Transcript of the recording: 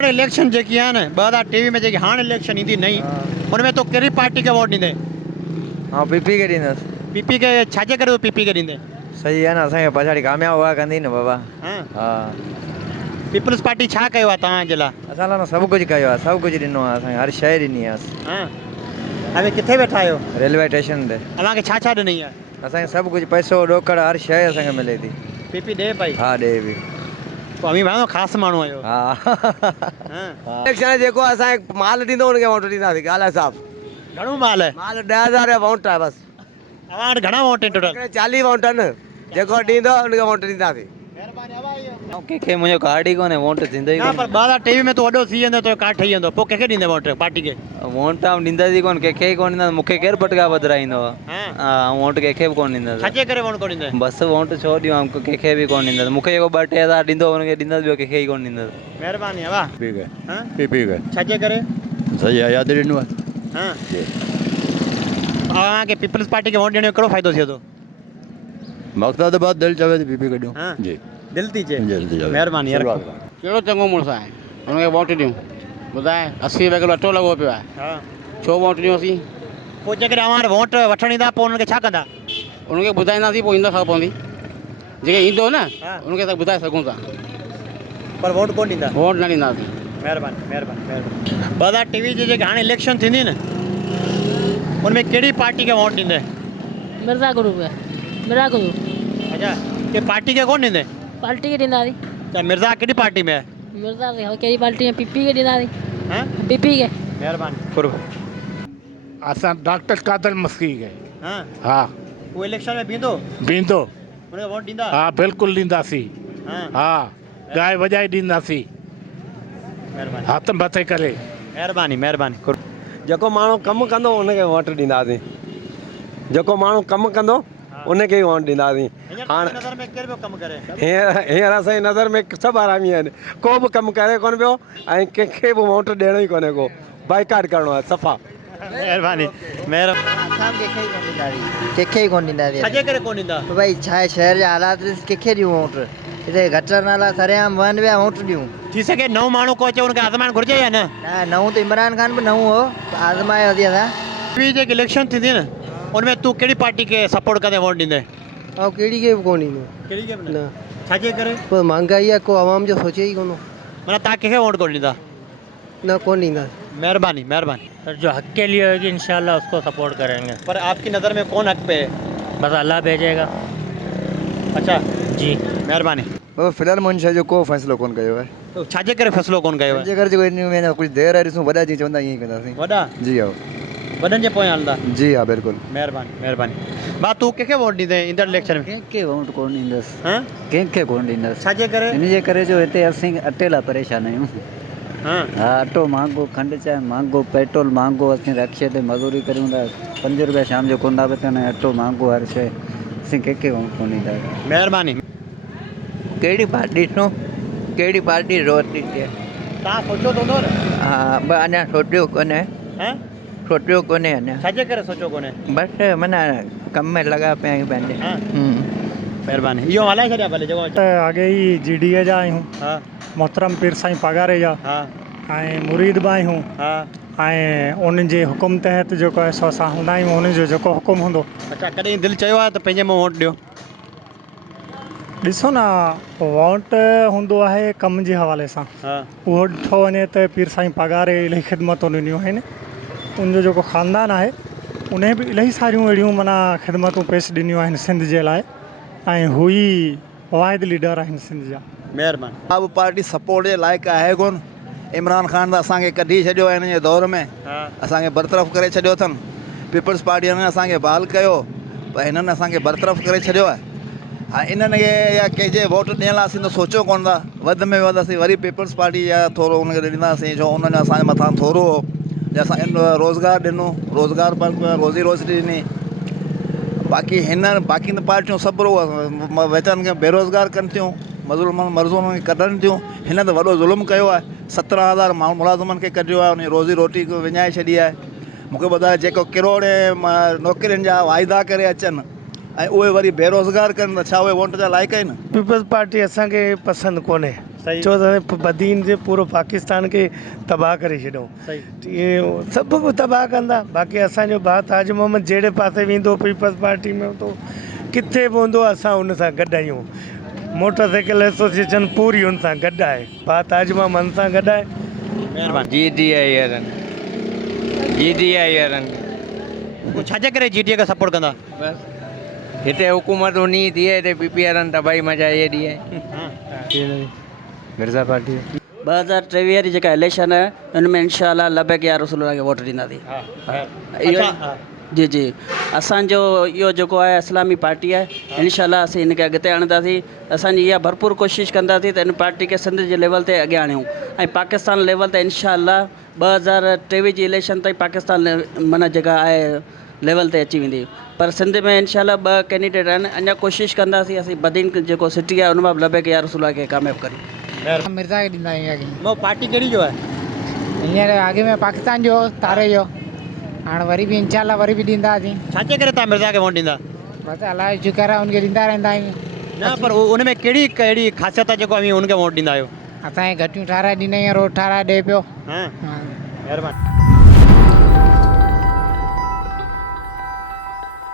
इलेक्शन जेकी है न 2023 में जेकी हाणे इलेक्शन ईंदी नहीं उनमें तो कहिड़ी पार्टी खे वोट ॾींदे? हाँ पीपी के ॾींदसि। पीपी के छाजे करे तो पीपी के ॾींदे? सही आहे न, असांखे पछाड़ी कामयाबु हुआ कंदी न बाबा। हाँ हा पीपल्स पार्टी छा कयो आहे तव्हांजे लाइ? असां लाइ सभु कुझु कयो आहे, सभु कुझु ॾिनो आहे असांखे, हर शइ ॾिनी आहे। हाँ हाणे किथे वेठा आहियो? रेलवे स्टेशन ते। तव्हांखे छा छा ॾिनी आहे? असांखे सभु कुझु पैसो ॾोकड़ हर शइ असांखे मिले थी। पीपी ॾे पई? हा ॾे बि। पोइ अमीर भाई ख़ासि माण्हू आहियो। हा हाँ इलेक्शन जेको असांखे माल ॾींदो हुनखे वोट ॾींदासीं, ॻाल्हि आहे साफ़। घणो माल आहे? माल 10,000 वोट आहे बसि। तव्हां वटि घणा वोट आहिनि टोटल? 40 वोट आहिनि, जेको ॾींदो हुनखे वोट ॾींदासीं। कंहिंखे मुंहिंजो कार्ड ई कोन्हे, वोट थींदो ई न पर कोन्हे। 2023 में तूं वॾो थी वेंदो तो कार्ड ठही वेंदो, पोइ कंहिंखे ॾींदे वोट पार्टी खे? वोट आऊं ॾींदासीं कोन, कंहिंखे ई कोन ॾींदा। मूंखे केरु पटका बदिराईंदो आहे? हाँ हा वोट कंहिंखे बि कोन ॾींदासीं। छाजे करे वोट कोन ॾींदे? बसि वोट छो ॾियूं, कंहिंखे बि कोन ॾींदासीं। मूंखे जेको 2-3 हज़ार ॾींदो हुनखे ॾींदासीं, ॿियो कंहिंखे ई कोन ॾींदासीं। महिरबानी आहे वाह। हाँ पीपी के छाजे करे? सही आहे, यादि ॾिनो आहे। हाँ तव्हांखे पीपल्स पार्टी खे वोट ॾियण जो कहिड़ो फ़ाइदो थिए थो? मक़सद बात दिल चवे थी पीपी कढूं। हाँ जी दिल थी चए। जल्दी चवे। महिरबानी यार। कहिड़ो चङो मुड़ुसु आहे, हुनखे वोट ॾियूं। ॿुधाए 80 रुपए किलो अटो लॻो पियो आहे, हाँ छो वोट ॾियूं असीं? पोइ जेकॾहिं अव्हां वोट वठण ईंदा पोइ हुनखे छा कंदा? उनखे ॿुधाईंदासीं, पोइ ईंदा ख़बर पवंदी। जेके ईंदो न हाँ उनखे त ॿुधाए सघूं था, पर वोट कोन ॾींदा? वोट न ॾींदासीं। महिरबानी महिरबानी महिरबानी। 2023 जी जेके हाणे इलेक्शन थींदी न उनमें कहिड़ी पार्टी खे वोट ॾींदे? मिर्ज़ा ग्रुप है, मिर्ज़ा ग्रुप अच्छा के पार्टी खे कोन ॾींदे? पार्टी के ॾींदासीं। त मिर्ज़ा कहिड़ी पार्टी में आहे? मिर्ज़ा कहिड़ी पार्टी में? पीपी के ॾींदासीं। हाँ पीपी के। महिरबानी कुर्ब। असां डॉक्टर कादर मस्की खे हाँ हा उहो इलेक्शन में बीहंदो बींदो। उनखे वोट ॾींदा? हा बिल्कुलु ॾींदासीं। हाँ हा गाए वॼाए ॾींदासीं, महिरबानी हथ मथे करे। महिरबानी महिरबानी कुर्ब। जेको माण्हू कमु कंदो उनखे वोट ॾींदासीं, जेको माण्हू कमु कंदो उनखे ई वोट ॾींदासीं। हाणे नज़र में केरु पियो कमु करे? हींअर असांजी नज़र में सभु आरामी आहिनि, को बि कमु करे कोन पियो ऐं कंहिंखे बि वोट ॾियणो ई कोन्हे, को बाइकाट करिणो आहे सफ़ा। महिरबानी महिरबानी। असां कंहिंखे ई कोन ॾींदासीं। छाजे करे कोन ॾींदा? भई छा आहे शहर जा हालात, कंहिंखे ॾियूं वोट? हिते गटर नाला सरेआम वहनि पिया, वोट ॾियूं? थी सघे नओं माण्हू को अचे उनखे आज़माइण घुरिजे या न? न नऊं त इमरान खान बि नऊं हो, आज़मायो असीं असां। ॿी जेकी इलेक्शन थींदी न उनमें तूं कहिड़ी पार्टी खे सपोर्ट कंदे वोट ॾींदे? ऐं कहिड़ी खे बि कोन ॾींदो। कहिड़ी खे बि न छाजे करे? पोइ महांगाई आहे, को आवाम जो सोचे ई कोन। माना तव्हां कंहिंखे वोट कोन ॾींदा? न कोन ॾींदा। मेहरबानी मेहरबानी। सर जो हक के लिए होगी इंशाल्लाह उसको सपोर्ट करेंगे। पर आपकी नज़र में कौन हक पे है? बस अल्लाह भेजेगा। अच्छा जी मेहरबानी। फ़िलहाल मुंहिंजी शइ जो को फ़ैसिलो कोन कयो आहे। तो छाजे करे फ़ैसिलो कोन कयो आहे? जेकर जेको इन में कुझु देरि आहे, ॾिसूं वॾा जीअं चवंदा ईअं ई कंदासीं। वॾा जी हा वॾनि जे पोयां हलंदा? जी हा बिल्कुलु। मेहरबानी मेहरबानी। बा तूं कंहिंखे वोट ॾींदे ईंदड़ इलेक्शन में? कंहिंखे वोट कोन ॾींदसि, हाँ कंहिंखे कोन ॾींदसि। छाजे करे? इन जे करे जो हिते असीं अटे लाइ परेशान आहियूं। हाँ हा अटो महांगो, खंडु चांहि महांगो, पेट्रोल महांगो। असीं रक्शे ते मज़ूरी करियूं था, 5 रुपया शाम जो कोन था बचनि, अटो महांगो हर शइ। असीं कंहिंखे वोट कोन ॾींदासीं। मेहरबानी। कहिड़ी पार्टी ॾिसूं, कहिड़ी पार्टी ज़रूरत थी थिए? तव्हां सोचो तो न? हा ब अञा सोचियो कोन्हे, हाँ सोचियो कोन्हे अञा। छाजे करे सोचो कोन्हे? बसि माना कम में लॻा पिया आहियूं पंहिंजे। हाँ मेहरबानी। इहो हलाए छॾिया भले जेको अचे। आगे ही जीडीए जा आहियूं, हाँ मोहतरम पीर साईं पगारे जा हाँ ऐं मुरीद बि आहियूं हाँ ऐं उन्हनि जे हुकुम तहत जेको आहे सो असां हूंदा आहियूं, उन्हनि जो जेको हुकुम हूंदो। अच्छा कॾहिं दिलि चयो आहे त पंहिंजे में वोट ॾियो? ॾिसो न वोट हूंदो आहे कम जे हवाले सां, हाँ उहो ॾिठो वञे त पीर साईं पगारे इलाही ख़िदमतूं ॾिनियूं आहिनि। उनजो जेको ख़ानदान आहे उन बि इलाही सारियूं अहिड़ियूं माना ख़िदमतूं पेश ॾिनियूं आहिनि सिंध जे लाइ, ऐं हू ई वाहिद लीडर आहिनि सिंध जा। मेहरबानी। का बि पार्टी सपोर्ट जे लाइक़ु आहे कोन। इमरान खान त असांखे कढी छॾियो आहे हिन जे दौर में, हाँ असांखे बरतरफ़ करे छॾियो अथनि। पीपल्स पार्टीअ ने असांखे बहाल कयो, पर हिननि असांखे बरतरफ़ करे छॾियो आहे। हा इन्हनि खे या कंहिंजे वोट ॾियण लाइ असीं त सोचियो कोन था। वधि में वधि असीं वरी पीपल्स पार्टी जा थोरो हुनखे ॾींदासीं, छो उन्हनि असांजे मथां थोरो हो जो असां रोज़गार ॾिनो, रोज़गार पर रोज़ी रोज़ी ॾिनी। बाक़ी बाक़ी त पार्टियूं सभु वेचारनि खे बेरोज़गार कनि थियूं, मज़दूरनि खे कढनि थियूं। हिन त वॾो ज़ुल्म कयो आहे, 17,000 माण्हू मुलाज़िमनि खे कढियो आहे, उन रोज़ी रोटी विञाए छॾी आहे। मूंखे ॿुधाए जेको किरोड़े नौकिरियुनि जा वाइदा करे अचनि ऐं उहे वरी बेरोज़गार कनि, त छा उहे वोट जा लाइक़ु आहिनि? पीपल्स पार्टी असांखे पसंदि कोन्हे। सही छो त बदीन जे पूरो पाकिस्तान खे तबाह करे छॾियो सही इहे सभु को तबाह कंदा बाक़ी असांजो भाउ ताज मोहम्मद जहिड़े पासे वेंदो पीपल्स पार्टी में तो किथे बि हूंदो असां हुन सां गॾु आहियूं मोटरसाइकिल एसोसिएशन पूरी हुन सां गॾु आहे भाउ ताज मोहम्मद सां गॾु आहे महिरबानी पोइ छाजे करे जीटीए खे सपोर्ट कंदा हिते हुकूमत उनी थिए हिते पीपी वारनि तबाही मचाई हेॾी आहे मिर्ज़ा पार्टी 2023 जी जेका इलेक्शन आहे हुन में इंशाल्लाह लबे के रसूलुल्लाह खे वोट ॾींदासीं अच्छा जी जी असांजो इहो जेको आहे इस्लामी पार्टी आहे इंशाल्लाह असीं हिनखे अॻिते आणींदासीं असांजी इहा भरपूर कोशिशि कंदासीं त हिन पार्टी खे सिंध जे लेवल ते अॻियां आणियूं ऐं पाकिस्तान लेवल ते इंशाल्लाह 2023 जी इलेक्शन ताईं पाकिस्तान माना जेका आहे लेवल ते अची वेंदी पर सिंध में इंशाल्लाह 2 कैंडिडेट आहिनि अञा कोशिशि कंदासीं असीं बदीन जेको सिटी आहे उन मां लबे के रसूलुल्लाह खे कामयाबु करियूं मिर्ज़ा खे ॾींदा आहियूं अॻे वो पार्टी कहिड़ी जो आहे हींअर अॻे में पाकिस्तान जो तारे जो हाणे वरी बि इंशाल्लाह वरी बि ॾींदासीं छाजे करे तव्हां मिर्ज़ा खे वोट ॾींदा बसि अलाए शुक्र आहे हुनखे ॾींदा रहंदा आहियूं न पर उन में कहिड़ी कहिड़ी ख़ासियत आहे जेको अमीं हुनखे वोट ॾींदा आहियो असांखे घटियूं ठाराए ॾींदा आहियूं रोड ठाराए ॾे पियो हा महिरबानी